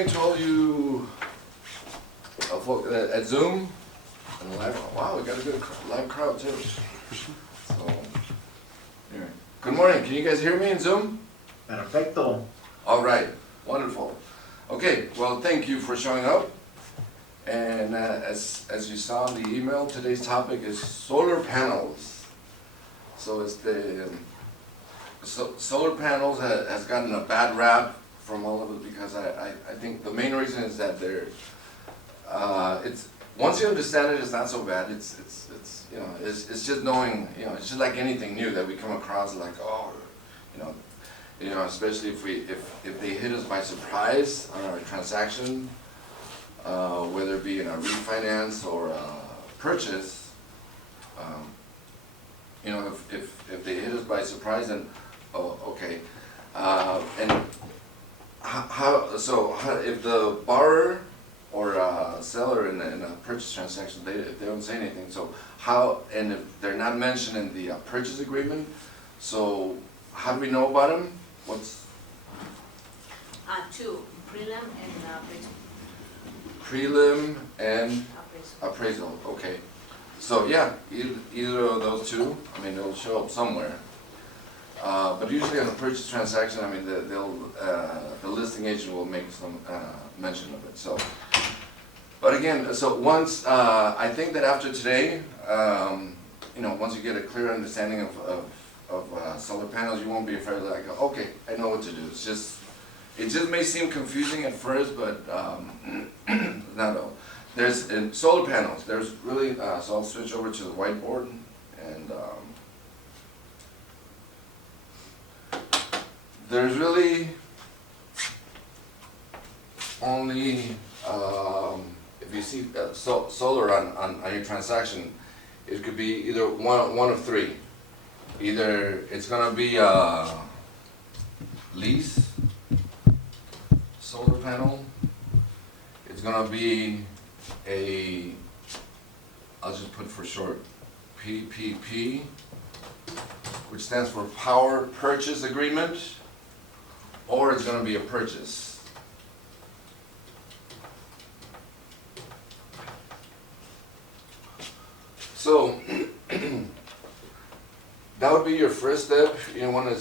morning to all you folk at Zoom and live. Wow, we got a good live crowd too. So, anyway. Good morning. Can you guys hear me in Zoom? Perfecto. All right. Wonderful. Okay. Well, thank you for showing up. And as you saw in the email, today's topic is solar panels. So it's solar panels has gotten a bad rap from all of it because I think the main reason is that it's once you understand it, it's not so bad. It's just knowing, it's just like anything new that we come across, like, oh, especially if they hit us by surprise on our transaction, whether it be in a refinance or a purchase. If they hit us by surprise, then okay. And if the borrower or seller in a purchase transaction, they don't say anything, so how, and if they're not mentioned in the purchase agreement, so how do we know about them? What's two, prelim and appraisal. Prelim and appraisal, okay. So yeah, either of those two, I mean, they'll show up somewhere. But usually on a purchase transaction, I mean, the listing agent will make some mention of it. So, but again, so once, I think that after today, once you get a clear understanding of solar panels, you won't be afraid of like, okay, I know what to do. It just may seem confusing at first, but not all. There's in solar panels, there's really, so I'll switch over to the whiteboard, and there's really only, if you see solar on your transaction, it could be either one of three. Either it's gonna be a lease solar panel, it's gonna be I'll just put for short, PPP, which stands for Power Purchase Agreement, or it's going to be a purchase. So that would be your first step. You want to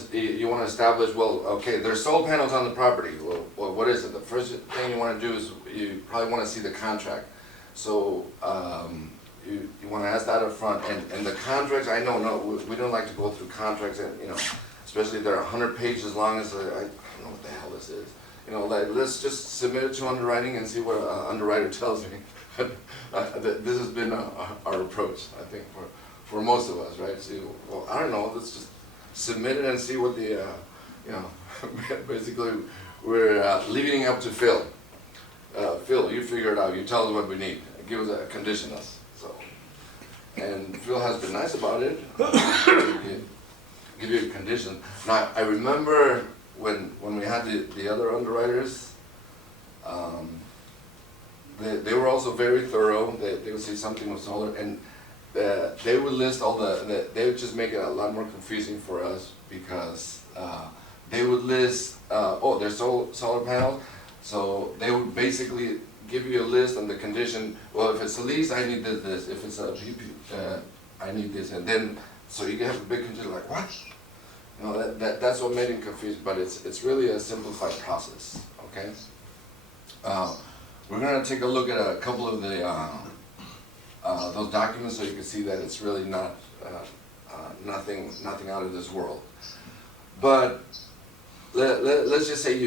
establish, well, okay, there's solar panels on the property. Well, what is it? The first thing you want to do is you probably want to see the contract. So you want to ask that up front, and the contracts, I know, we don't like to go through contracts, and especially if they're 100 pages long. It's I don't know what the hell this is. Let's just submit it to underwriting and see what an underwriter tells me. This has been our approach, I think, for most of us, right? So, well, I don't know. Let's just submit it and see what the basically we're leaving it up to Phil. Phil, you figure it out. You tell us what we need. Give us a condition us. So, and Phil has been nice about it. Give you a condition. Now, I remember when we had the other underwriters, they were also very thorough. They would say something was solar, and they would list all they would just make it a lot more confusing for us, because they would list, there's solar panels. So they would basically give you a list on the condition, well, if it's a lease, I need this. If it's a GP, I need this. And then, so you have a big condition, like, what? That's what made it confusing, but it's really a simplified process, okay? We're gonna take a look at a couple of those documents so you can see that it's really not, nothing out of this world. But let's just say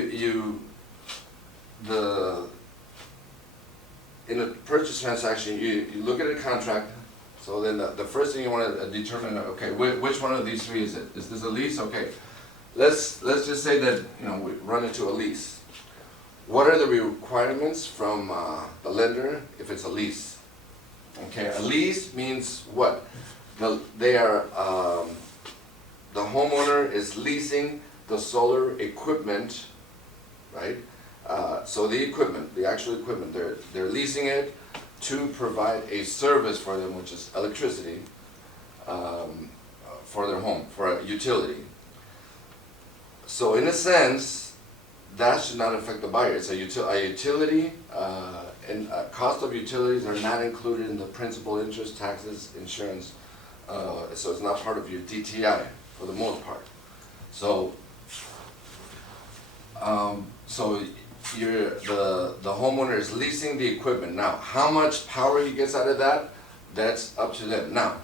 in a purchase transaction, you look at a contract. So then the first thing you want to determine, okay, which one of these three is it? Is this a lease? Okay, let's just say that we run into a lease. What are the requirements from the lender if it's a lease? Okay, a lease means what? The homeowner is leasing the solar equipment, right? So the actual equipment, they're leasing it to provide a service for them, which is electricity, for their home, for a utility. So in a sense, that should not affect the buyer. It's a utility, and cost of utilities are not included in the principal, interest, taxes, insurance, so it's not part of your DTI for the most part. So, the homeowner is leasing the equipment. Now, how much power he gets out of that, that's up to them. Now,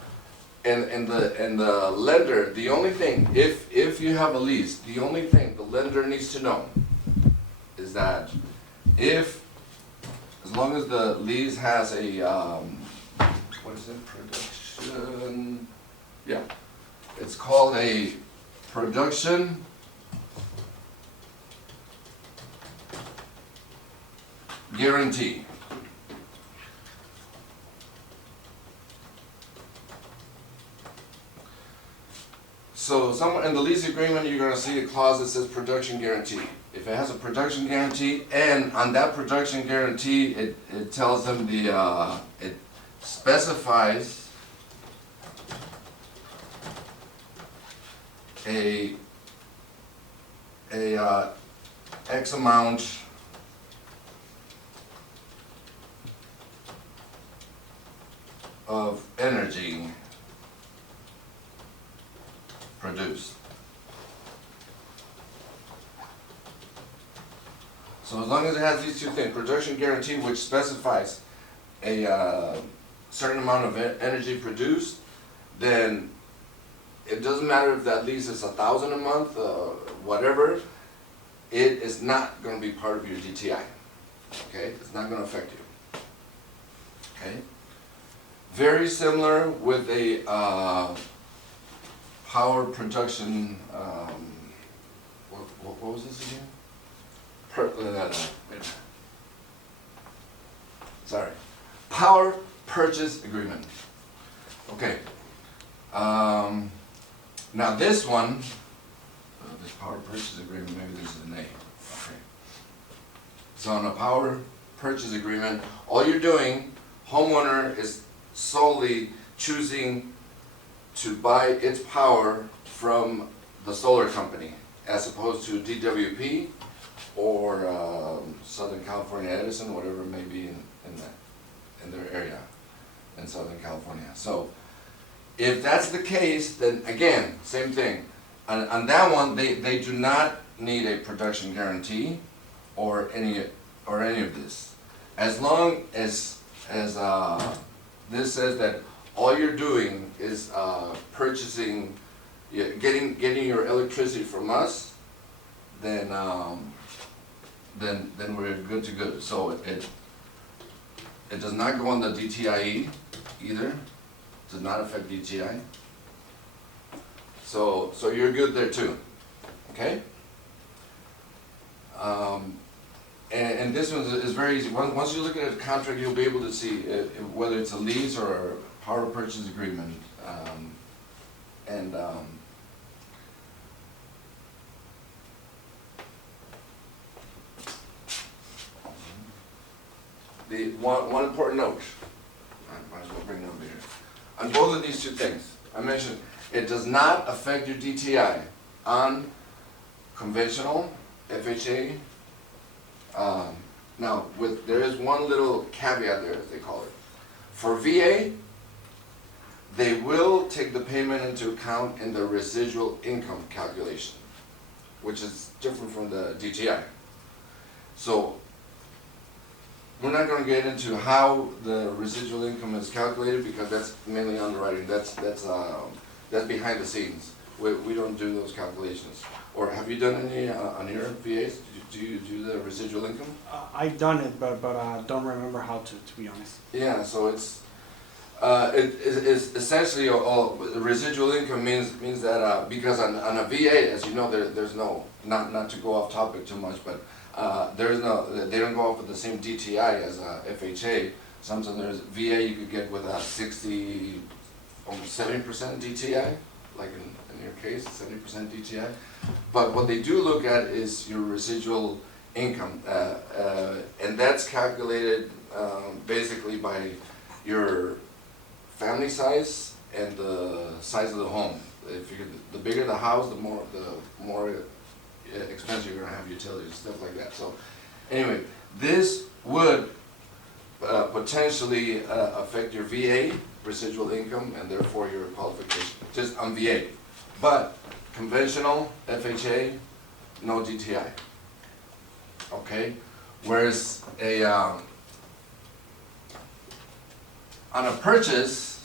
and the lender, the only thing, if you have a lease, the only thing the lender needs to know is that as long as the lease has a, what is it, production, yeah, it's called a production guarantee. So somewhere in the lease agreement, you're gonna see a clause that says production guarantee. If it has a production guarantee, and on that production guarantee, it tells them it specifies a X amount of energy produced. So as long as it has these two things, production guarantee, which specifies a certain amount of energy produced, then it doesn't matter if that lease is $1,000 a month, whatever, it is not going to be part of your DTI. Okay, it's not going to affect you. Okay, very similar with a power production. What was this again? Sorry, power purchase agreement. Okay. Now this one, this power purchase agreement, maybe this is a name. Okay. So on a power purchase agreement, all you're doing, homeowner is solely choosing to buy its power from the solar company, as opposed to DWP or Southern California Edison, whatever it may be in their area in Southern California. So if that's the case, then again, same thing. On that one, they do not need a production guarantee or any of this. As long as this says that all you're doing is purchasing, getting your electricity from us, then we're good to go. So it does not go on the DTIE either. Does not affect DTI. So you're good there too. Okay. And this one is very easy. Once you look at a contract, you'll be able to see whether it's a lease or a power purchase agreement. The one important note, I might as well bring it over here. On both of these two things, I mentioned it does not affect your DTI on conventional FHA. Now, there is one little caveat there, as they call it. For VA, they will take the payment into account in the residual income calculation, which is different from the DTI. So we're not going to get into how the residual income is calculated because that's mainly underwriting. That's behind the scenes. We don't do those calculations. Or have you done any on your VAs? Do you do the residual income? I've done it, but don't remember how to be honest. Yeah, so it's essentially the residual income means that because on a VA, as you know, there's no, not to go off topic too much, but there's no, they don't go off with the same DTI as FHA. Sometimes there's VA you could get with a 60, almost 70% DTI, like in your case, 70% DTI. But what they do look at is your residual income, and that's calculated basically by your family size and the size of the home. The bigger the house, the more expense, you're gonna have utilities, stuff like that. So, anyway, this would potentially affect your VA, residual income, and therefore your qualification, just on VA. But conventional, FHA, no DTI. Okay? Whereas on a purchase,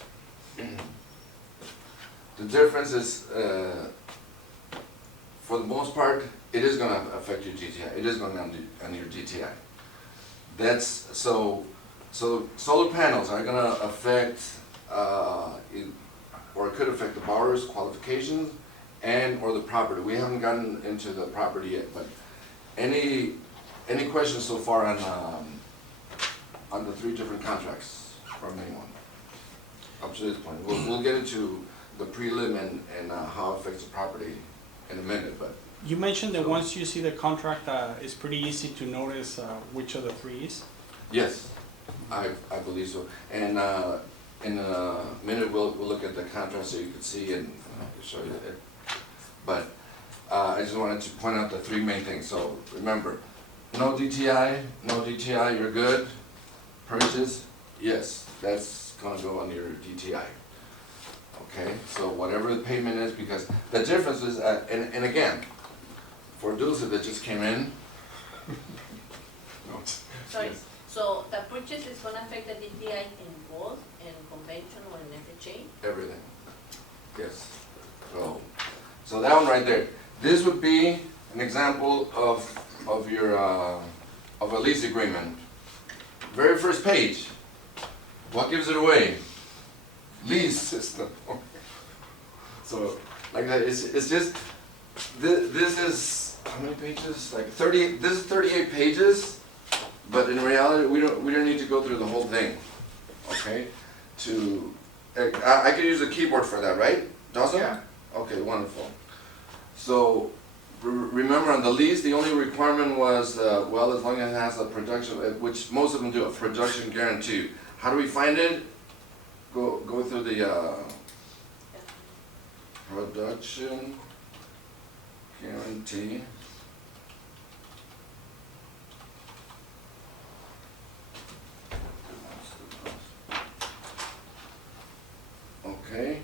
the difference is, for the most part, it is gonna affect your DTI. It is gonna on your DTI. That's, so solar panels are gonna affect, or it could affect the borrower's qualifications and or the property. We haven't gotten into the property yet, but any questions so far on the 3 different contracts from anyone? Up to this point. We'll get into the prelim and how it affects the property in a minute, but. You mentioned that once you see the contract, it's pretty easy to notice which of the 3 is. Yes, I believe so. And in a minute, we'll look at the contract so you can see and show you it. But I just wanted to point out the 3 main things. So remember, no DTI, you're good. Purchase, yes, that's gonna go on your DTI. Okay, so whatever the payment is, because the difference is, and again, for those that just came in. Sorry, so the purchase is gonna affect the DTI in both, in conventional and FHA? Everything, yes. So that one right there. This would be an example of your of a lease agreement. Very first page. What gives it away? Lease system. So like that, it's just this is how many pages? Like 30. This is 38 pages, but in reality, we don't need to go through the whole thing. Okay. I could use a keyboard for that, right? Dawson? Yeah. Okay, wonderful. So remember, on the lease, the only requirement was well, as long as it has a production, which most of them do, a production guarantee. How do we find it? Go through the production guarantee. Okay.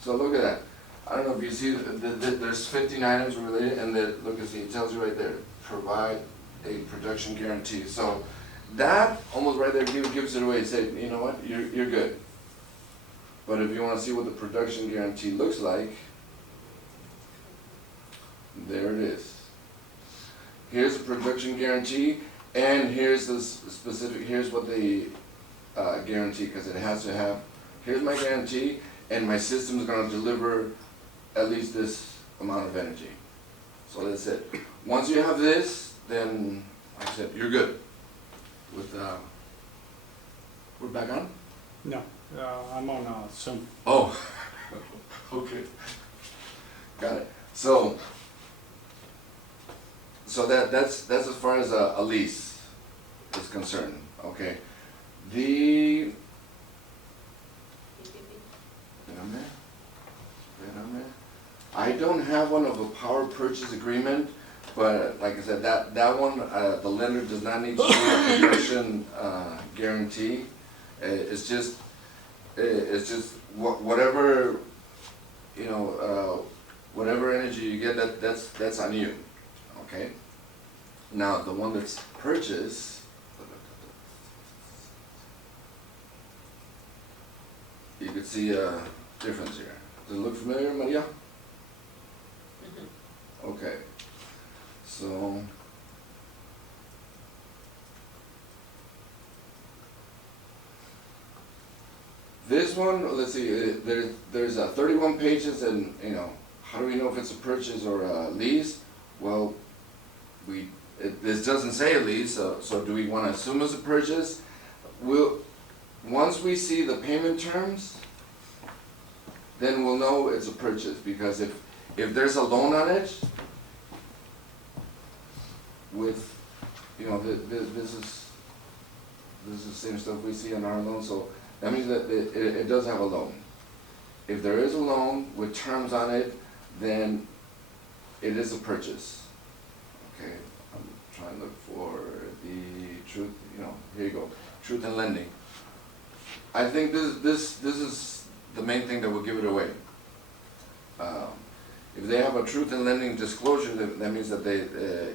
So look at that. I don't know if you see, there's 15 items related, and look at, see, it tells you right there, provide a production guarantee. So that almost right there gives it away. Say, you know what, you're good. But if you want to see what the production guarantee looks like, there it is. Here's the production guarantee, and here's the specific, here's what they guarantee, because it has to have, here's my guarantee, and my system is going to deliver at least this amount of energy. So that's it. Once you have this, then, like I said, you're good. With, we're back on? No, I'm on Zoom. Oh, okay. Got it. So that's as far as a lease is concerned. Okay. The I don't have one of a power purchase agreement, but like I said, that one, the lender does not need to do a production guarantee. It's just whatever, you know, whatever energy you get, that's on you. Okay. Now the one that's purchased, you can see a difference here. Does it look familiar, Maria? Okay. So this one, let's see, there's 31 pages, and you know, how do we know if it's a purchase or a lease? Well, this doesn't say a lease, so do we want to assume it's a purchase? Once we see the payment terms, then we'll know it's a purchase, because if there's a loan on it, with, you know, this is the same stuff we see on our loan, so that means that it does have a loan. If there is a loan with terms on it, then it is a purchase. Okay, I'm trying to look for the truth, here you go, truth in lending. I think this is the main thing that will give it away. If they have a truth in lending disclosure, that means that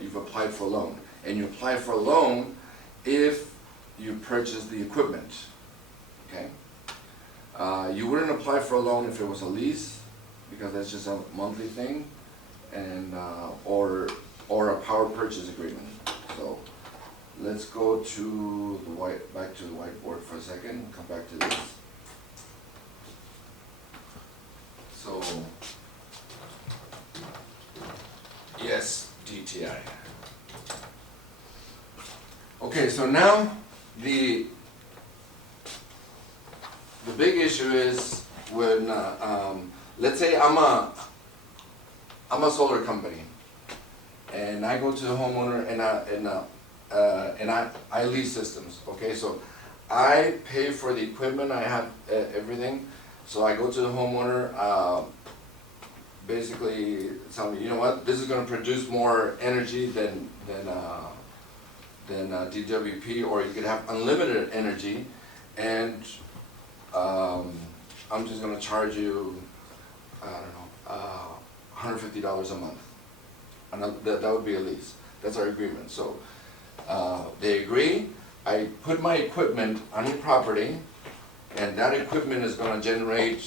you've applied for a loan. And you apply for a loan if you purchase the equipment, okay? You wouldn't apply for a loan if it was a lease, because that's just a monthly thing, and or a power purchase agreement. So let's go to back to the whiteboard for a second, come back to this. So, yes, DTI. Okay, so now the big issue is when, let's say I'm a solar company, and I go to the homeowner and I lease systems. Okay, so I pay for the equipment, I have everything. So I go to the homeowner, basically tell me, you know what, this is going to produce more energy than DWP, or you could have unlimited energy, and I'm just going to charge you, I don't know, $150 a month. And that would be a lease. That's our agreement. So they agree. I put my equipment on your property, and that equipment is going to generate,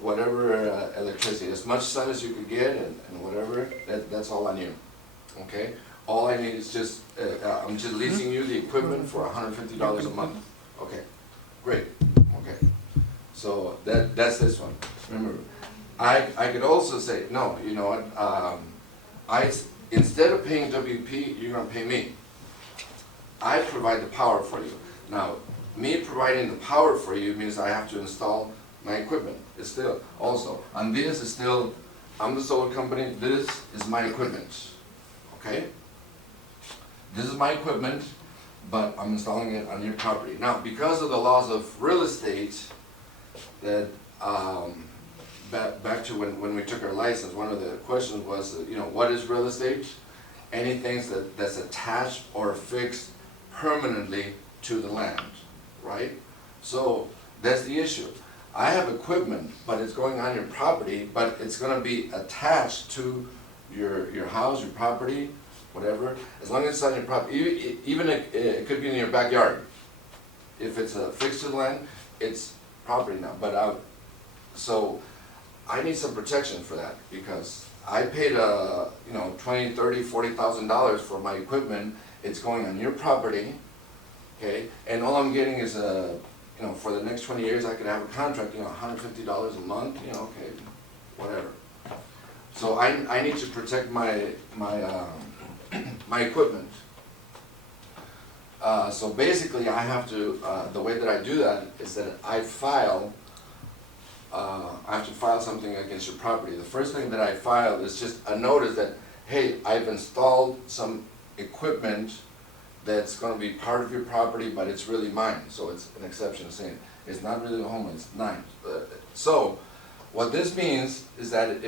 whatever electricity, as much sun as you could get, and whatever. That's all on you. Okay. All I need is just I'm just leasing you the equipment for $150 a month. Okay. Great. Okay. So that's this one. Remember, I could also say, no, you know what, instead of paying WP, you're going to pay me. I provide the power for you. Now, me providing the power for you means I have to install my equipment. It's still, also, and this is still, I'm the solar company, this is my equipment. Okay? This is my equipment, but I'm installing it on your property. Now, because of the laws of real estate, that back to when we took our license, one of the questions was, what is real estate? Anything that's attached or fixed permanently to the land, right? So that's the issue. I have equipment, but it's going on your property, but it's going to be attached to your house, your property, whatever. As long as it's on your property, even it could be in your backyard. If it's fixed to the land, it's property now. But so I need some protection for that, because I paid $20,000, $30,000, $40,000 for my equipment. It's going on your property, okay? And all I'm getting is for the next 20 years, I could have a contract, $150 a month, okay, whatever. So I need to protect my equipment. So basically, I have to. The way that I do that is that I have to file something against your property. The first thing that I file is just a notice that, hey, I've installed some equipment that's going to be part of your property, but it's really mine. So it's an exception saying it's not really a home, it's mine. So what this means is that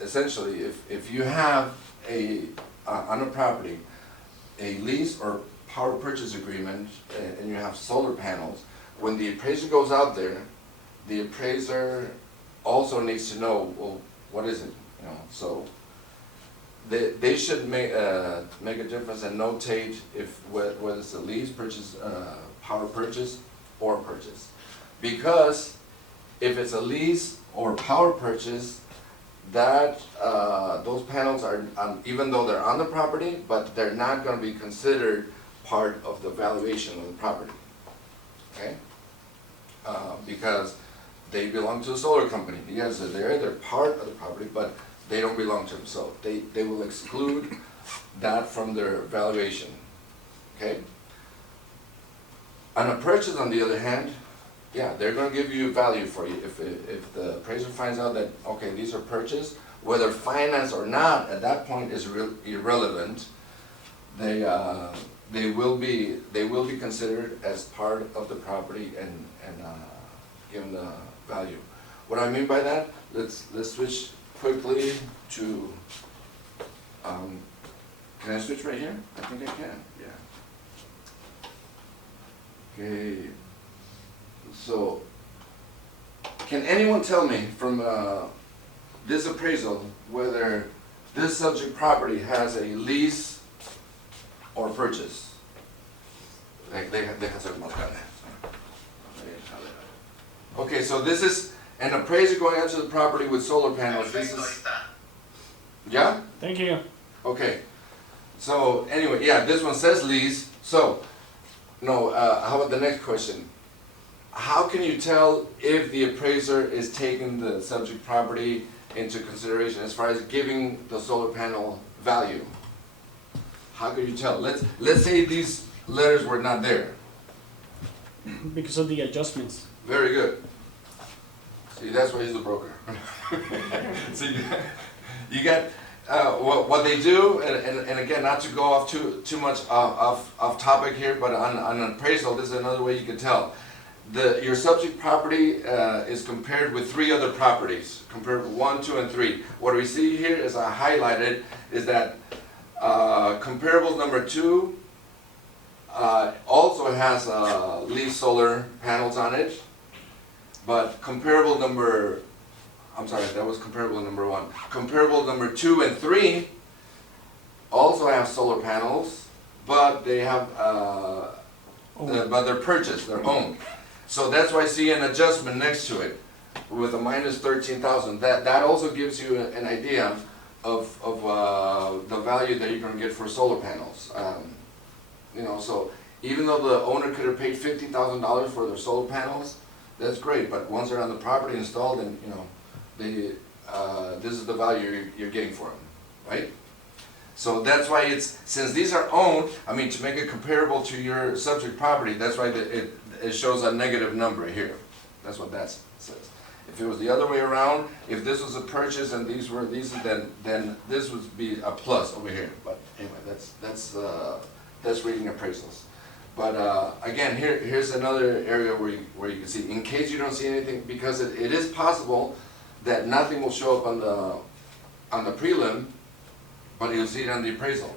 essentially, if you have on a property a lease or power purchase agreement, and you have solar panels, when the appraiser goes out there, the appraiser also needs to know, well, what is it? So they should make a difference and notate whether it's a lease, purchase, power purchase, or purchase. Because if it's a lease or power purchase, that those panels are, even though they're on the property, but they're not going to be considered part of the valuation of the property. Okay? Because they belong to a solar company. Yes, they're part of the property, but they don't belong to them. So they will exclude that from their valuation. Okay? On a purchase, on the other hand, yeah, they're going to give you value for you. If the appraiser finds out that, okay, these are purchased, whether financed or not, at that point is irrelevant. They will be considered as part of the property and given the value. What I mean by that, let's switch quickly to, can I switch right here? I think I can, yeah. Okay, so, can anyone tell me from this appraisal whether this subject property has a lease or purchase? Deja hacer más grande. Okay, so this is an appraiser going out to the property with solar panels. This is, yeah? Thank you. Okay. So anyway, yeah, this one says lease. So, no, how about the next question? How can you tell if the appraiser is taking the subject property into consideration as far as giving the solar panel value? How can you tell? Let's say these letters were not there. Because of the adjustments. Very good. See, that's why he's the broker. See, you got what they do, and again, not to go off too much off topic here, but on an appraisal, this is another way you can tell. Your subject property is compared with 3 other properties, compared with 1, 2, and 3. What we see here, as I highlighted, is that comparables number 2 also has leaf solar panels on it, but comparable number, I'm sorry, that was comparable number 1. Comparable number 2 and 3 also have solar panels, but they have, but they're purchased, they're owned. So that's why I see an adjustment next to it with a minus 13,000. That also gives you an idea of the value that you're going to get for solar panels. You know, so even though the owner could have paid $50,000 for their solar panels, that's great. But once they're on the property installed, and you know, this is the value you're getting for them, right? So that's why it's, since these are owned, I mean, to make it comparable to your subject property, that's why it shows a negative number here. That's what that says. If it was the other way around, if this was a purchase and these were these, then this would be a plus over here. But anyway, that's reading appraisals. But again, here's another area where you can see, in case you don't see anything, because it is possible that nothing will show up on the prelim, but you'll see it on the appraisal.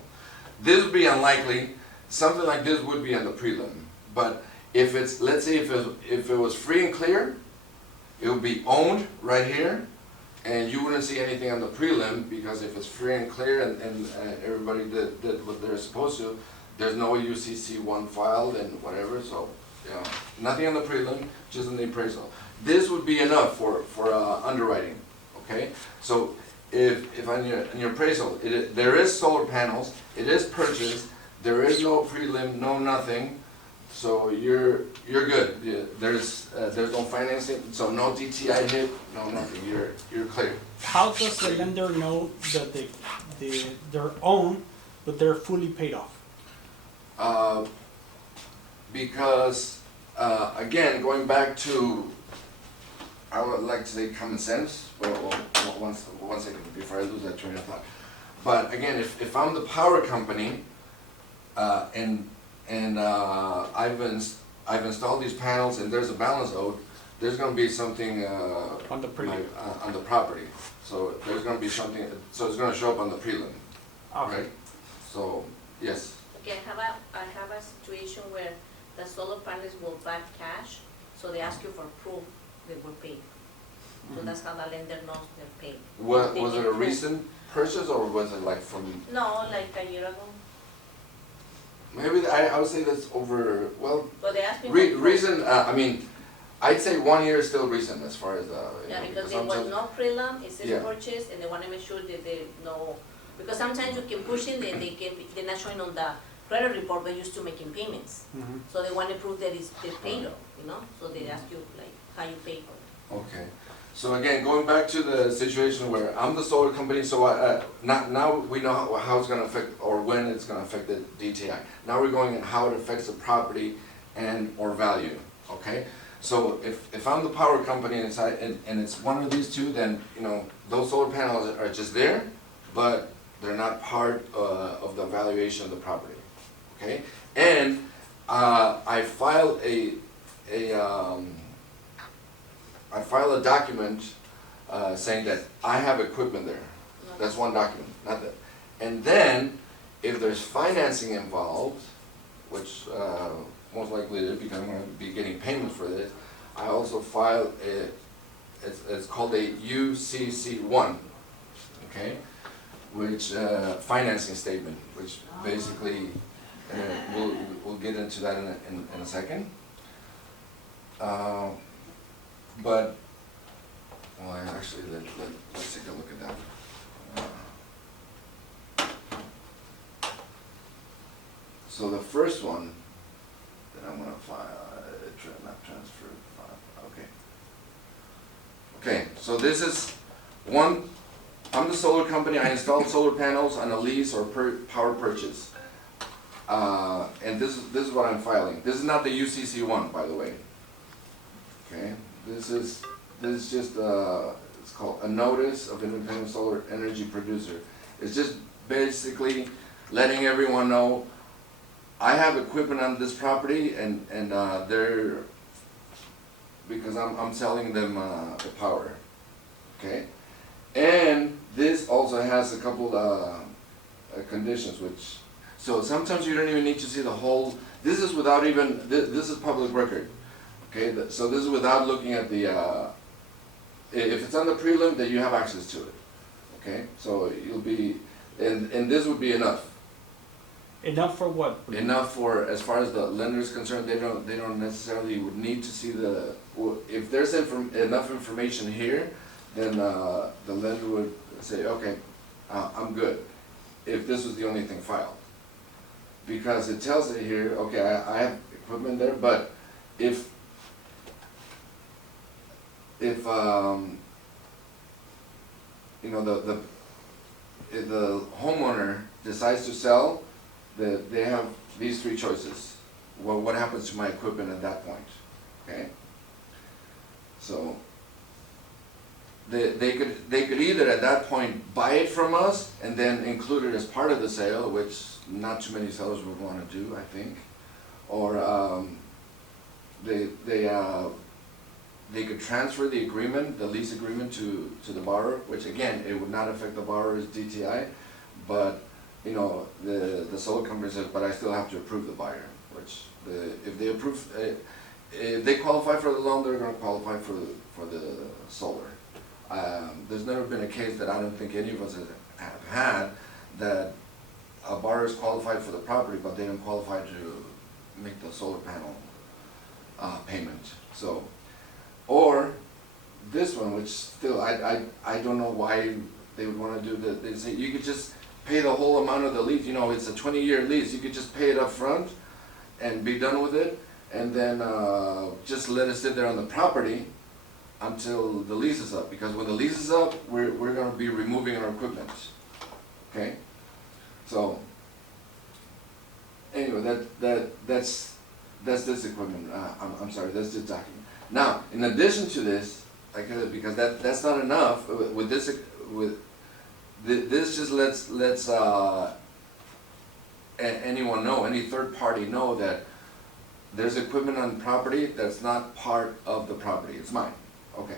This would be unlikely. Something like this would be on the prelim. But if it's, let's say if it was free and clear, it would be owned right here, and you wouldn't see anything on the prelim, because if it's free and clear and everybody did what they're supposed to, there's no UCC1 filed and whatever, so you know, nothing on the prelim, just on the appraisal. This would be enough for underwriting, okay? So if on your appraisal, there is solar panels, it is purchased, there is no prelim, no nothing, so you're good. Yeah, there's no financing, so no DTI hit, no nothing. You're clear. How does the lender know that they're owned, but they're fully paid off? Because again, going back to, I would like to say common sense. Well, one second before I lose that train of thought. But again, if I'm the power company, and I've installed these panels and there's a balance owed, there's going to be something On the prelim. on the property. So there's going to be something. So it's going to show up on the prelim. Okay. Right? So yes. Okay, I have a situation where the solar panels will back cash, so they ask you for proof they were paid. So that's how the lender knows they're paid. What, They was can it a prove. recent purchase or was it like from? No, like a year ago. Maybe I would say that's over. Well, But they asked me for proof. reason. I mean, I'd say 1 year is still recent as far as Yeah, you know, because there was no prelim, it says Yeah. purchase, and they want to make sure that they know, because sometimes you can push in, and they're not showing on the credit report, but you're still making payments. Mhm. So they want to prove that they're paid off, you know, so they ask you like how you pay for it. Okay. So again, going back to the situation where I'm the solar company, so now we know how it's going to affect, or when it's going to affect the DTI. Now we're going at how it affects the property and or value. Okay. So if I'm the power company and it's one of these two, then you know those solar panels are just there, but they're not part of the valuation of the property. Okay. And I file a document saying that I have equipment there. No, That's one document, not that. And then, if there's financing involved, which most likely it is because I'm gonna be getting payment for this, I also file it's called a UCC1, okay? Which, financing statement, which basically, we'll get into that in a second. But, well, actually, let's take a look at that. So the first one that I'm gonna file, not transfer, okay. Okay, so this is one, I'm the solar company, I installed solar panels on a lease or power purchase. And this is what I'm filing. This is not the UCC one, by the way. Okay, this is just, it's called a notice of independent solar energy producer. It's just basically letting everyone know I have equipment on this property and they're, because I'm selling them the power, okay? And this also has a couple conditions which, so sometimes you don't even need to see the whole, this is without even, this is public record, okay? So this is without looking at the, if it's on the prelim, then you have access to it, okay? So you'll be, and this would be enough. Enough for what? Enough for, as far as the lender is concerned, they don't necessarily would need to see the, if there's enough information here, then the lender would say, okay, I'm good, if this was the only thing filed. Because it tells it here, okay, I have equipment there, but if you know, if the homeowner decides to sell, they have these three choices. Well, what happens to my equipment at that point? Okay. So they could either at that point buy it from us and then include it as part of the sale, which not too many sellers would want to do, I think, or they could transfer the agreement, the lease agreement, to the borrower, which again, it would not affect the borrower's DTI, but you know, the solar company says, but I still have to approve the buyer, which if they approve, if they qualify for the loan, they're going to qualify for the solar. There's never been a case that I don't think any of us have had that a borrower is qualified for the property, but they didn't qualify to make the solar panel payment. So, or this one, which still I don't know why they would want to do that. They say you could just pay the whole amount of the lease. You know, it's a 20-year lease. You could just pay it up front and be done with it, and then just let it sit there on the property until the lease is up. Because when the lease is up, we're going to be removing our equipment. Okay. So anyway, that's this equipment. I'm sorry, that's this document. Now, in addition to this, because that's not enough with this just lets anyone know, any third party know that there's equipment on property that's not part of the property. It's mine. Okay.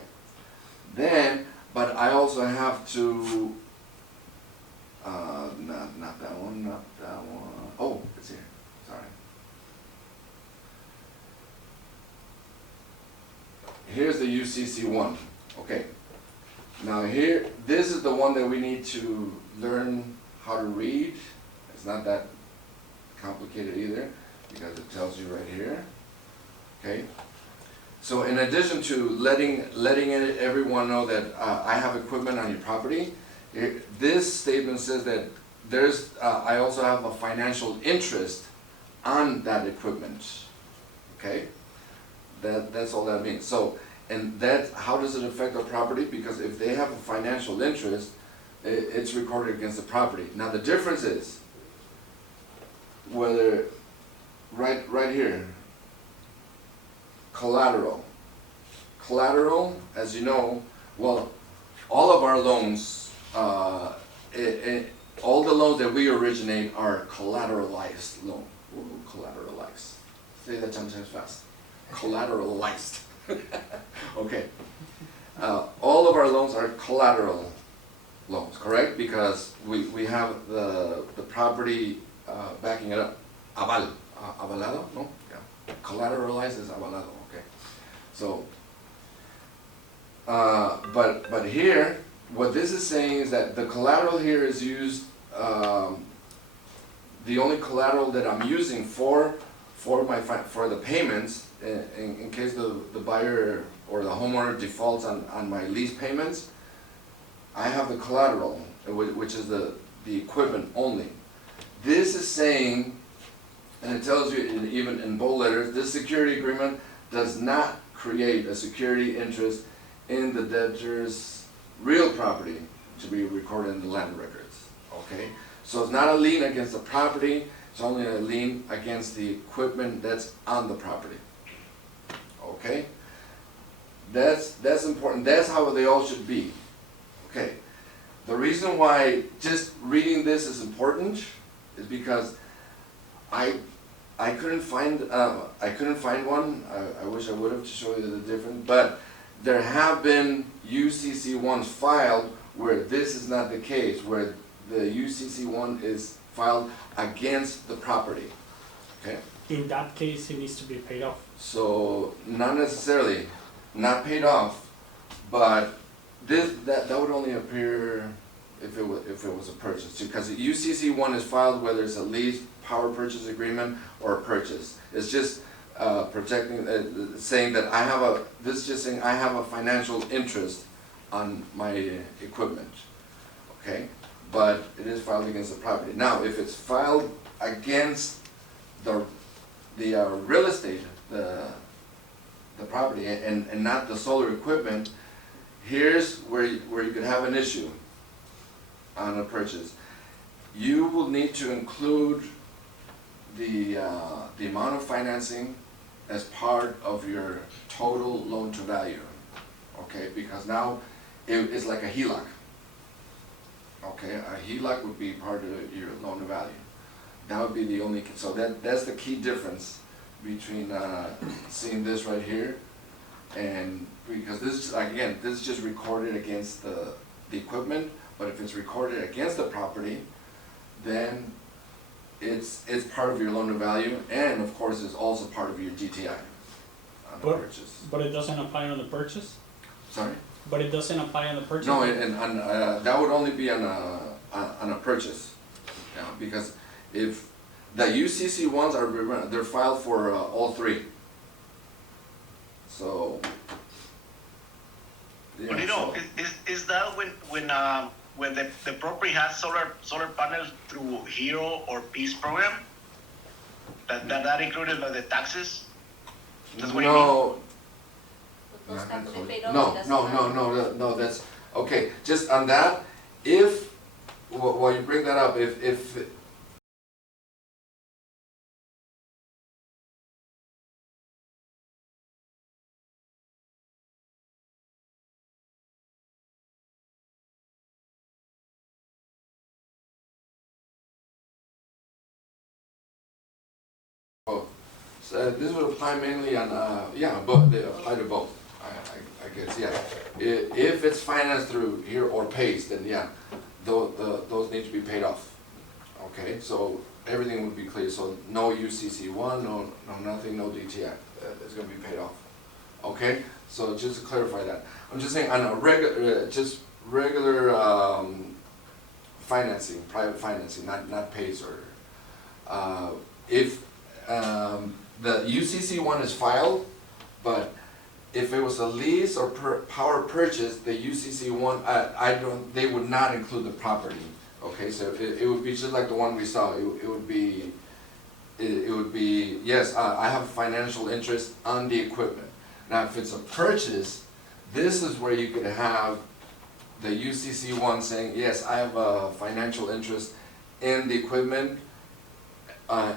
Then, but I also have to, not that one, not that one. Oh, it's here. Sorry. Here's the UCC1. Okay. Now here, this is the one that we need to learn how to read. It's not that complicated either, because it tells you right here. Okay. So in addition to letting everyone know that I have equipment on your property, this statement says that I also have a financial interest on that equipment. Okay. That's all that means. So. And how does it affect our property? Because if they have a financial interest, it's recorded against the property. Now the difference is whether, right here, collateral. Collateral, as you know, well, all of our loans, all the loans that we originate are collateralized loan. Ooh, collateralized. Say that 10 times fast. Collateralized. Okay. all of our loans are collateral loans, correct? Because we have the property backing it up. Avalado, no? Yeah. Collateralized is avalado, okay. So, but here, what this is saying is that the collateral here is used, the only collateral that I'm using for the payments, in case the buyer or the homeowner defaults on my lease payments, I have the collateral, which is the equipment only. This is saying, and it tells you even in bold letters, this security agreement does not create a security interest in the debtor's real property to be recorded in the land records, okay? So it's not a lien against the property, it's only a lien against the equipment that's on the property, okay? That's important, that's how they all should be, okay? The reason why just reading this is important is because I couldn't find one. I wish I would have to show you the difference, but there have been UCC1s filed where this is not the case, where the UCC1 is filed against the property. Okay. In that case, it needs to be paid off. So not necessarily, not paid off, but that would only appear if it was a purchase, because the UCC1 is filed whether it's a lease, power purchase agreement, or a purchase. It's just protecting, saying that this is just saying I have a financial interest on my equipment, okay? But it is filed against the property. Now, if it's filed against the real estate, the property, and not the solar equipment, here's where you could have an issue on a purchase. You will need to include the amount of financing as part of your total loan to value, okay? Because now it's like a HELOC, okay? A HELOC would be part of your loan to value. That would be the only, so that's the key difference between seeing this right here, and because this, again, this is just recorded against the equipment, but if it's recorded against the property, then it's part of your loan to value, and of course it's also part of your DTI on the purchase. But it doesn't apply on the purchase? Sorry? But it doesn't apply on the purchase? No, and that would only be on a purchase, yeah, because if the UCC ones they're filed for all three. So. Yeah, Pulido, is that when the property has solar panels through Hero or Peace program? That included by the taxes? That's what you mean? No. Those have to be paid off, No, that's no, not- no, no, that's, okay, just on that, while you bring that up, if so this would apply mainly on, yeah, but they apply to both, I guess, yeah. If it's financed through here or PACE, then yeah, those need to be paid off. Okay, so everything would be clear, so no UCC1, no nothing, no DTI, it's gonna be paid off. Okay, so just to clarify that, I'm just saying on a regular financing, private financing, not PACE or, if the UCC1 is filed, but if it was a lease or power purchase, the UCC1, they would not include the property. Okay, so it would be just like the one we saw. It would be, yes, I have financial interest on the equipment. Now, if it's a purchase, this is where you could have the UCC1 saying, yes, I have a financial interest in the equipment,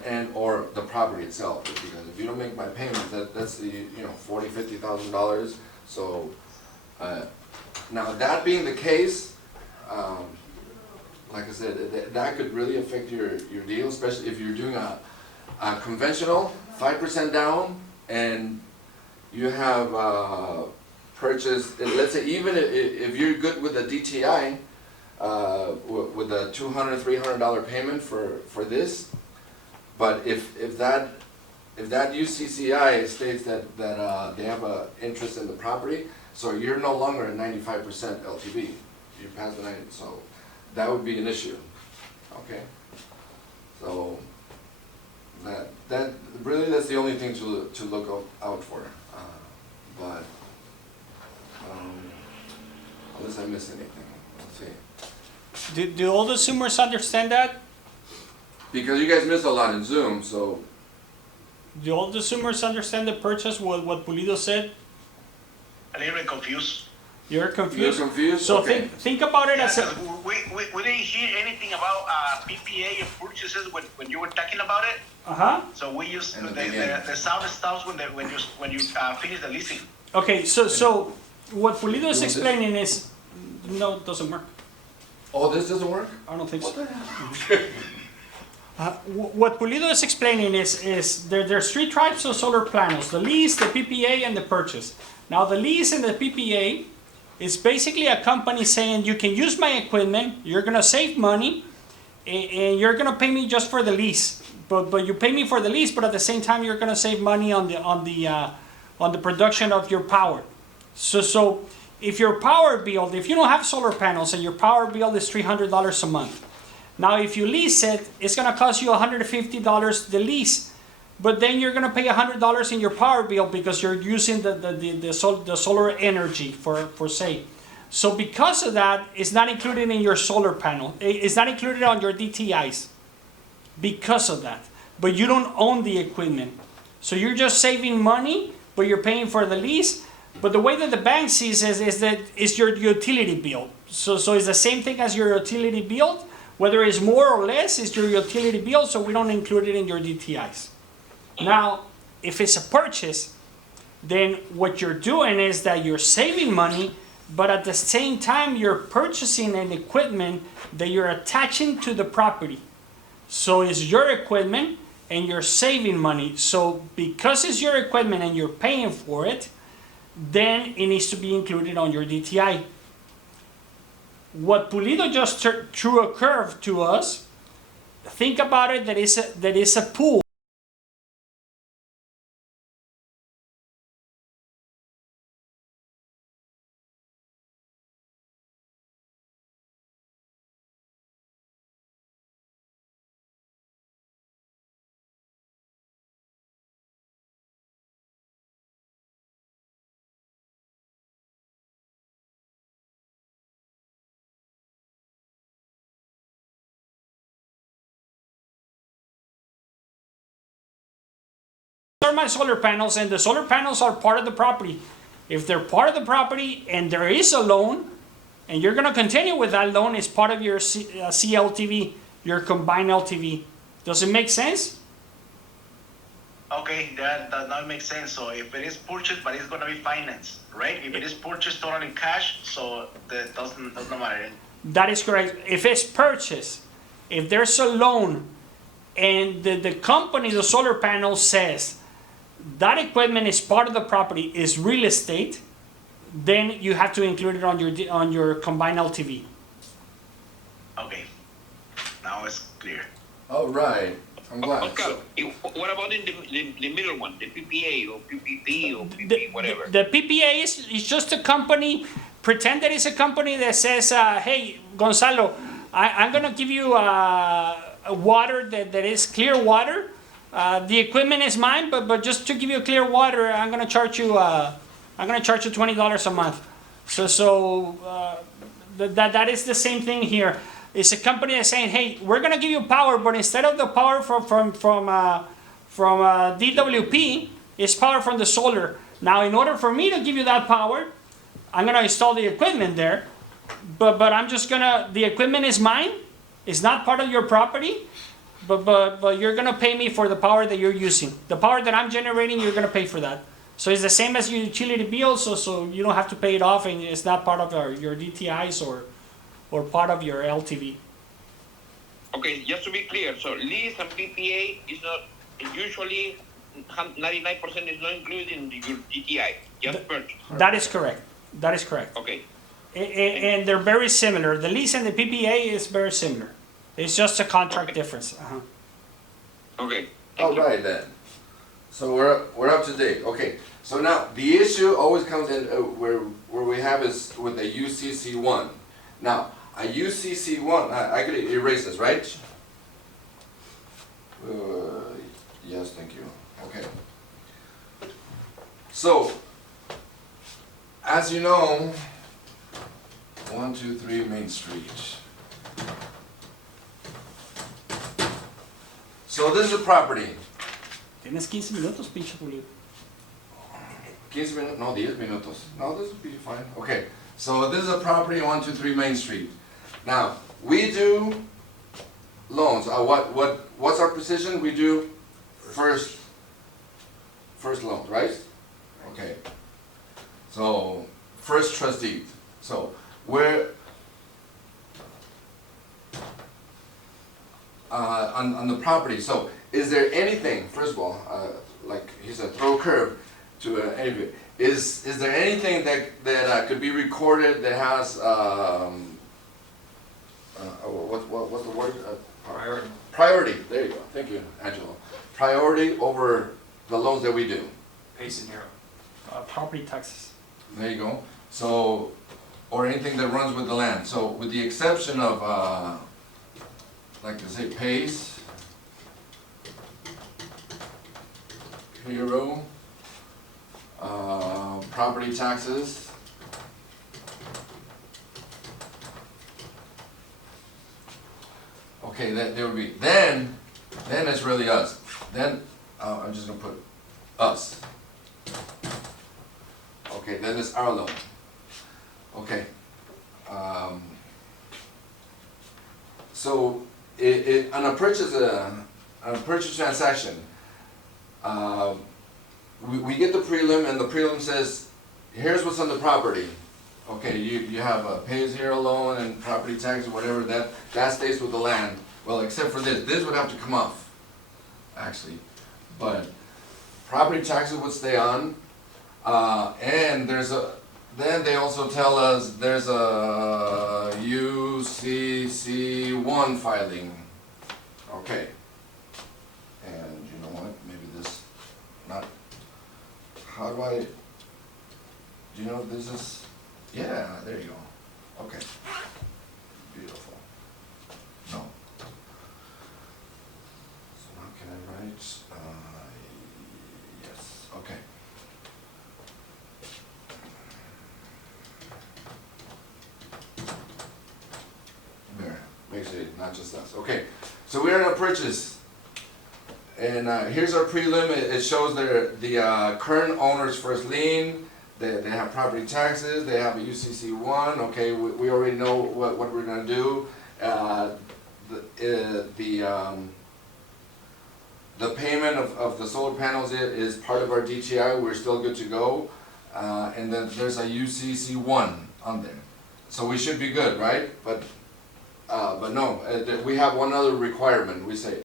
and or the property itself, because if you don't make my payment, that's the $40,000-$50,000. So now that being the case, like I said, that could really affect your deal, especially if you're doing a conventional 5% down, and you have purchase, let's say even if you're good with the DTI, with the $200, $300 payment for this, but if that UCCI states that they have a interest in the property, so you're no longer at 95% LTV, you're past the 90, so that would be an issue, okay? So that really that's the only thing to look out for, but unless I miss anything, let's see. Do all the Zoomers understand that? Because you guys miss a lot in Zoom, so Do all the Zoomers understand the purchase, what Pulido said? A little bit confused. You're confused? You're confused? So Okay. think about it Yeah, as a... 'cause we didn't hear anything about PPA and purchases when you were talking about it. Uh-huh. So we used In the the beginning. sound stops when you finish the leasing. Okay, so what Pulido is You want this? explaining is... No, it doesn't work. oh, this doesn't work? I don't think so. What the hell? What Pulido is explaining is there's three types of solar panels: the lease, the PPA, and the purchase. Now, the lease and the PPA is basically a company saying you can use my equipment, you're gonna save money, and you're gonna pay me just for the lease. But you pay me for the lease, but at the same time you're gonna save money on the production of your power. So if your power bill, if you don't have solar panels and your power bill is $300 a month. Now, if you lease it, it's going to cost you $150 the lease, but then you're going to pay $100 in your power bill because you're using the solar energy for say. So because of that, it's not included in your solar panel. It's not included on your DTIs because of that. But you don't own the equipment. So you're just saving money, but you're paying for the lease. But the way that the bank sees it is that it's your utility bill. So it's the same thing as your utility bill. Whether it's more or less, it's your utility bill, so we don't include it in your DTIs. Now, if it's a purchase, then what you're doing is that you're saving money, but at the same time, you're purchasing an equipment that you're attaching to the property. So it's your equipment, and you're saving money. So because it's your equipment and you're paying for it, then it needs to be included on your DTI. What Pulido just threw a curve to us, think about it, that is a pool. Are my solar panels, and the solar panels are part of the property. If they're part of the property and there is a loan, and you're going to continue with that loan, it's part of your CLTV, your combined LTV. Does it make sense? Okay, that now makes sense. So if it is purchased, but it's gonna be financed, right? If it is purchased totally cash, so that doesn't matter. That is correct. If it's purchased, if there's a loan, and the company, the solar panel says that equipment is part of the property, is real estate, then you have to include it on your combined LTV. Okay, now it's clear. All right, I'm glad. Okay, what about in the middle one, the PPA or PPP or PP, whatever? The PPA is just a company. Pretend that it's a company that says, hey, Gonzalo, I'm going to give you water that is clear water. The equipment is mine, but just to give you clear water, I'm going to charge you $20 a month. So that is the same thing here. It's a company that's saying, hey, we're going to give you power, but instead of the power from DWP, it's power from the solar. Now, in order for me to give you that power, I'm going to install the equipment there, but I'm just going to, the equipment is mine. It's not part of your property, but you're going to pay me for the power that you're using. The power that I'm generating, you're going to pay for that. So it's the same as your utility bill, so you don't have to pay it off, and it's not part of your DTIs or part of your LTV. Okay, just to be clear, so lease and PPA is not usually 99% is not included in your DTI, just purchase. That is correct. That is correct. Okay. And they're very similar. The lease and the PPA is very similar. It's just a contract Okay. difference. Okay. All right then. So we're up to date. Okay. So now the issue always comes in where we have is with a UCC1. Now a UCC1, I could erase this, right? Yes, thank you. Okay. So as you know, 123 Main Street. So this is a property. Tienes 15 minutos, pinche Pulido. 15 minutes, no, 10 minutos. No, this would be fine. Okay, so this is a property on 123 Main Street. Now, we do loans. What's our position? We do first loan, right? Okay. So, first trust deed. So, we're on the property. So, is there anything, first of all, like he said, throw a curve to anybody. Is there anything that could be recorded that has what's the word? Priority. Priority. There you go. Thank you, Angelo. Priority over the loans that we do. Pace and hero. Property taxes. There you go. So, or anything that runs with the land. So, with the exception of, like to say, PACE, Hero, property taxes, okay, that there would be. Then it's really us. Then I'm just gonna put us. Okay, then it's our loan. Okay. So on a purchase transaction, we get the prelim, and the prelim says, here's what's on the property. Okay, you have a pay-as-hero loan and property tax or whatever, that stays with the land. Well, except for this would have to come off, actually. But property taxes would stay on, and then they also tell us there's a UCC1 filing. Okay. And you know what, maybe this, how do you know if this is, yeah, there you go. Okay. Beautiful. No. So how can I write, yes, okay. There, makes it not just us. Okay, so we're in a purchase. And here's our prelim. It shows the current owner's first lien. They have property taxes. They have a UCC1. Okay, we already know what we're gonna do. The payment of the solar panels is part of our DTI. We're still good to go. And then there's a UCC1 on there, so we should be good, right? But no, we have one other requirement. We say,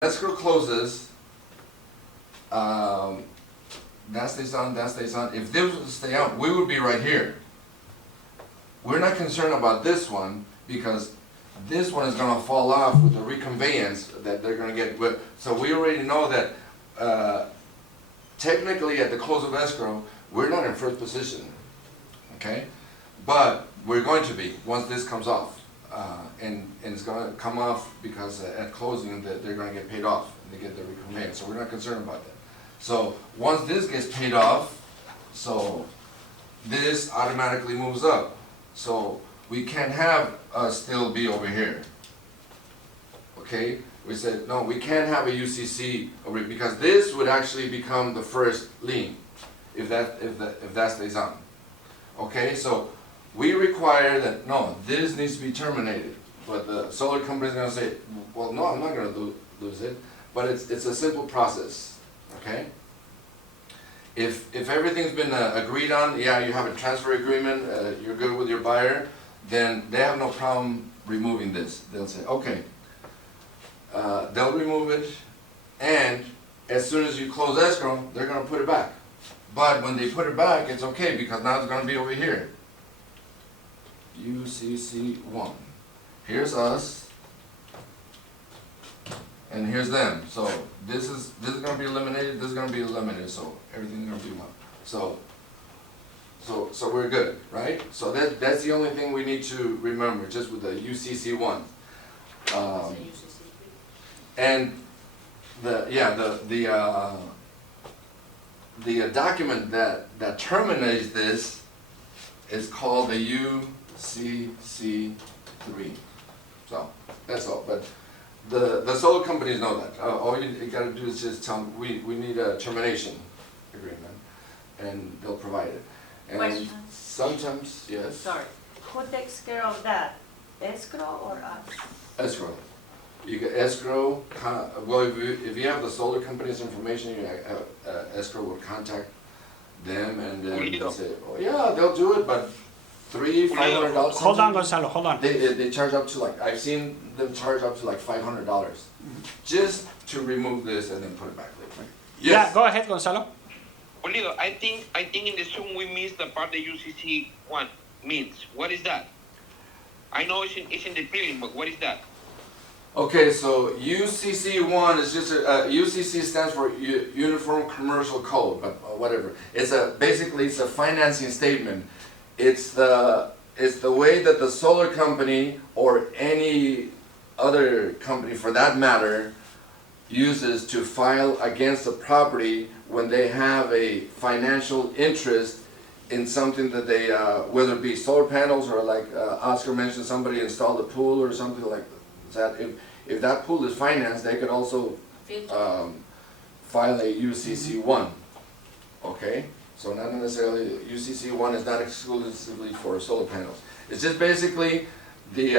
escrow closes, that stays on, that stays on. If this was to stay on, we would be right here. We're not concerned about this one because this one is gonna fall off with the reconveyance that they're gonna get. So we already know that technically at the close of escrow, we're not in first position, okay? But we're going to be once this comes off. And it's going to come off because at closing they're going to get paid off and they get their reconveyance. So we're not concerned about that. So once this gets paid off, so this automatically moves up. So we can't have us still be over here. Okay? We said, no, we can't have a UCC over here because this would actually become the first lien. if that stays on. Okay, so we require that, no, this needs to be terminated. But the solar company's gonna say, well, no, I'm not gonna lose it, but it's a simple process, okay? If everything's been agreed on, yeah, you have a transfer agreement, you're good with your buyer, then they have no problem removing this. They'll say, okay, they'll remove it, and as soon as you close escrow, they're gonna put it back. But when they put it back, it's okay, because now it's gonna be over here. UCC1. Here's us, and here's them. So this is gonna be eliminated, this is gonna be eliminated, so everything's gonna be one. So we're good, right? So that's the only thing we need to remember, just with the UCC1. So UCC3. And the document that terminates this is called the UCC3. So that's all. But the solar companies know that. All you gotta do is just tell them we need a termination agreement, and they'll provide it. And Question. sometimes, yes. Sorry, who takes care of that? Escrow or us? Escrow. You get escrow, well, if you have the solar company's information, escrow will contact them, and then they Pulido. say, oh yeah, they'll do it, but $500. Hold on, Gonzalo, hold on. They charge up to like, I've seen them charge up to like $500 just to remove this and then put it back later. Yeah, go ahead, Gonzalo. Pulido, I think in the Zoom we missed the part the UCC one means. What is that? I know it's in the prelim, but what is that? Okay, so UCC1 is just UCC stands for Uniform Commercial Code, but whatever. Basically it's a financing statement. It's the way that the solar company or any other company for that matter uses to file against the property when they have a financial interest in something that they, whether it be solar panels or like Oscar mentioned, somebody installed a pool or something like that. If that pool is financed, they could also file a UCC1. Okay, so not necessarily UCC1 is not exclusively for solar panels. It's just basically the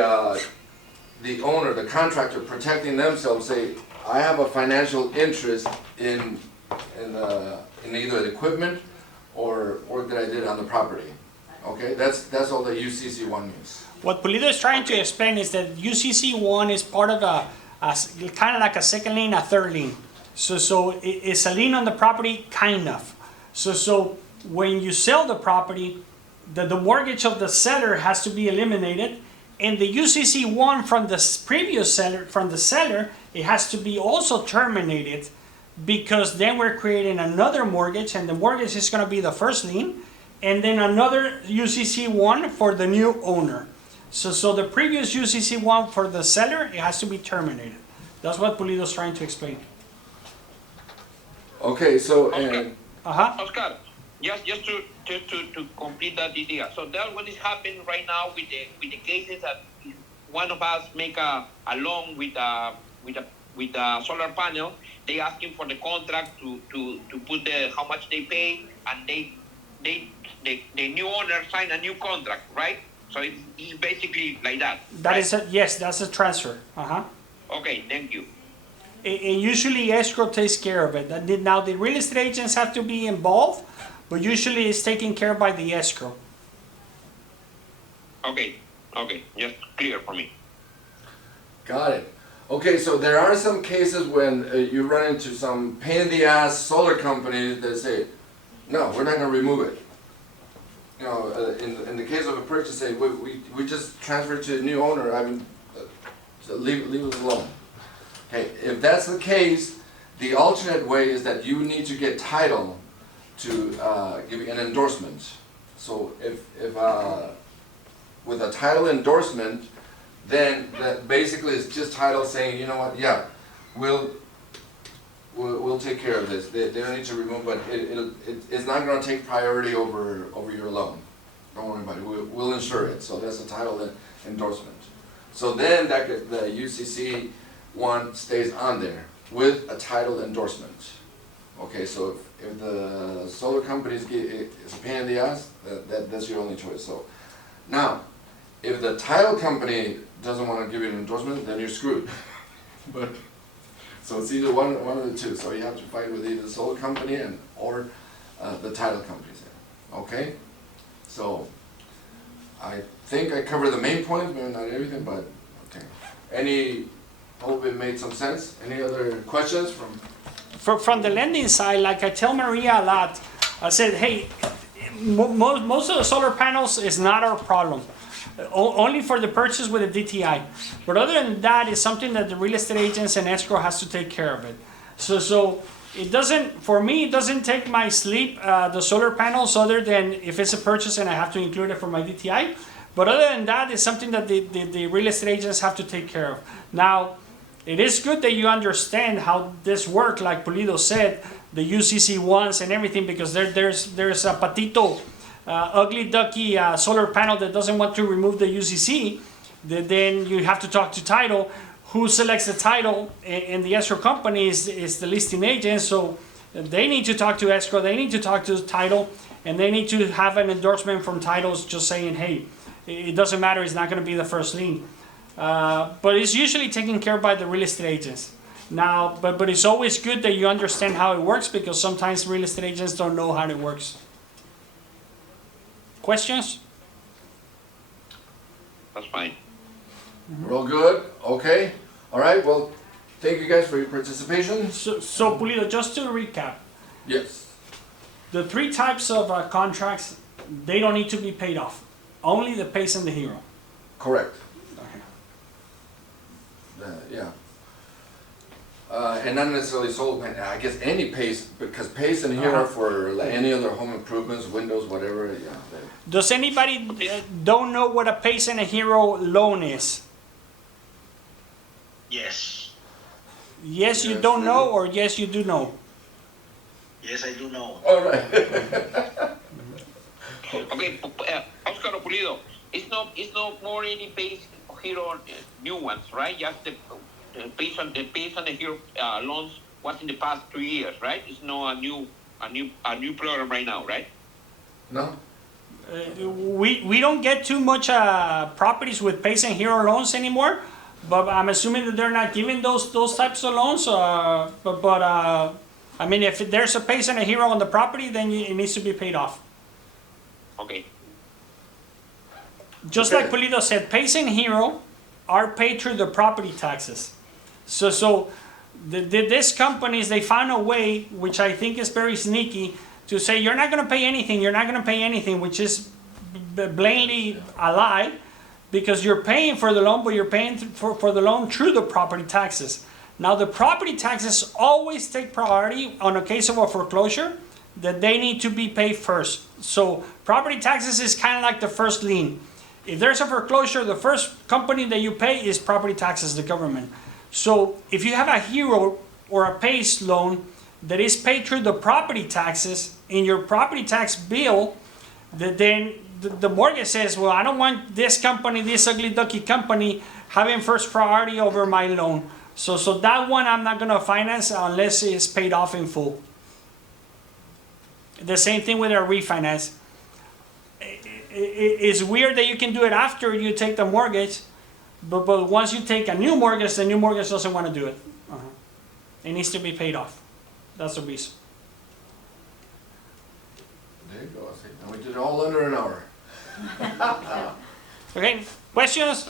owner, the contractor, protecting themselves. Say, I have a financial interest in either the equipment or work that I did on the property. Okay, that's all the UCC1 means. What Pulido is trying to explain is that UCC1 is part of a kind of like a second lien, a third lien. So it's a lien on the property, kind of. So when you sell the property, the mortgage of the seller has to be eliminated, and the UCC1 from the previous seller, it has to be also terminated, because then we're creating another mortgage, and the mortgage is going to be the first lien, and then another UCC1 for the new owner. So the previous UCC1 for the seller, it has to be terminated. That's what Pulido is trying to explain. Okay, so and Oscar, just to complete that idea. So that's what is happening right now with the cases that one of us make a loan with a solar panel. They asking for the contract to put how much they pay, and the new owner sign a new contract, right? So it's basically like that. Yes, that's a transfer. Okay, thank you. And usually escrow takes care of it. Now the real estate agents have to be involved, but usually it's taken care of by the escrow. Okay, just clear for me. got it. Okay, so there are some cases when you run into some pain in the ass solar companies that say, no, we're not going to remove it. You know, in the case of a purchase, say we just transferred to a new owner. I mean, so leave it alone. Okay, if that's the case, the alternate way is that you need to get title to give you an endorsement. So if with a title endorsement, then that basically is just title saying, you know what, yeah, we'll take care of this. They don't need to remove, but it's not going to take priority over your loan. Don't worry about it. We'll insure it. So that's a title endorsement. So then the UCC one stays on there with a title endorsement. Okay, so if the solar companies is a pain in the ass, that's your only choice. So now, if the title company doesn't want to give you an endorsement, then you're screwed. But so it's either one of the two. So you have to fight with either the solar company or the title companies. Okay. So I think I covered the main points, maybe not everything, but okay. Hope it made some sense. Any other questions From the lending side, like I tell Maria a lot, I said, hey, most of the solar panels is not our problem. Only for the purchase with the DTI. But other than that, it's something that the real estate agents and escrow has to take care of it. So it doesn't, for me, it doesn't take my sleep, the solar panels, other than if it's a purchase and I have to include it for my DTI. But other than that, it's something that the real estate agents have to take care of. Now, it is good that you understand how this works, like Pulido said, the UCC ones and everything, because there's a patito, ugly ducky solar panel that doesn't want to remove the UCC. Then you have to talk to title. Who selects the title? And the escrow company is the listing agent, so they need to talk to escrow, they need to talk to title, and they need to have an endorsement from titles just saying, hey, it doesn't matter, it's not going to be the first lien. But it's usually taken care of by the real estate agents. Now, but it's always good that you understand how it works, because sometimes real estate agents don't know how it works. Questions? That's fine. We're all good? Okay. All right. Well, thank you guys for your participation. So Pulido, just to recap, Yes. the three types of contracts, they don't need to be paid off. Only the PACE and the HERO. Correct. Yeah. And not necessarily solar panel. I guess any PACE, because PACE and HERO for like any other home improvements, windows, whatever. Yeah. Does anybody don't know what a PACE and a HERO loan is? Yes. Yes, you Yes, don't I know, do. or yes, you do know? Yes, I do know. All right. Okay, Oscar Pulido, it's no more any base hero new ones, right? Just the base on the hero loans was in the past 3 years, right? It's not a new program right now, right? No. We don't get too much properties with PACE and HERO loans anymore, but I'm assuming that they're not giving those types of loans. I mean, if there's a PACE and a HERO on the property, then it needs to be paid off. Okay. Just like Pulido said, PACE and HERO are paid through the property taxes. So these companies, they found a way, which I think is very sneaky, to say you're not going to pay anything, which is blatantly a lie, because you're paying for the loan, but you're paying for the loan through the property taxes. Now, the property taxes always take priority on a case of a foreclosure, that they need to be paid first. So property taxes is kind of like the first lien. If there's a foreclosure, the first company that you pay is property taxes, the government. So if you have a HERO or a PACE loan that is paid through the property taxes in your property tax bill, then the mortgage says, well, I don't want this company, this ugly ducky company, having first priority over my loan. So that one I'm not going to finance unless it's paid off in full. The same thing with a refinance. It's weird that you can do it after you take the mortgage, but once you take a new mortgage, the new mortgage doesn't want to do it. It needs to be paid off. That's the reason. There you go. And we did it all under an hour. Okay, questions?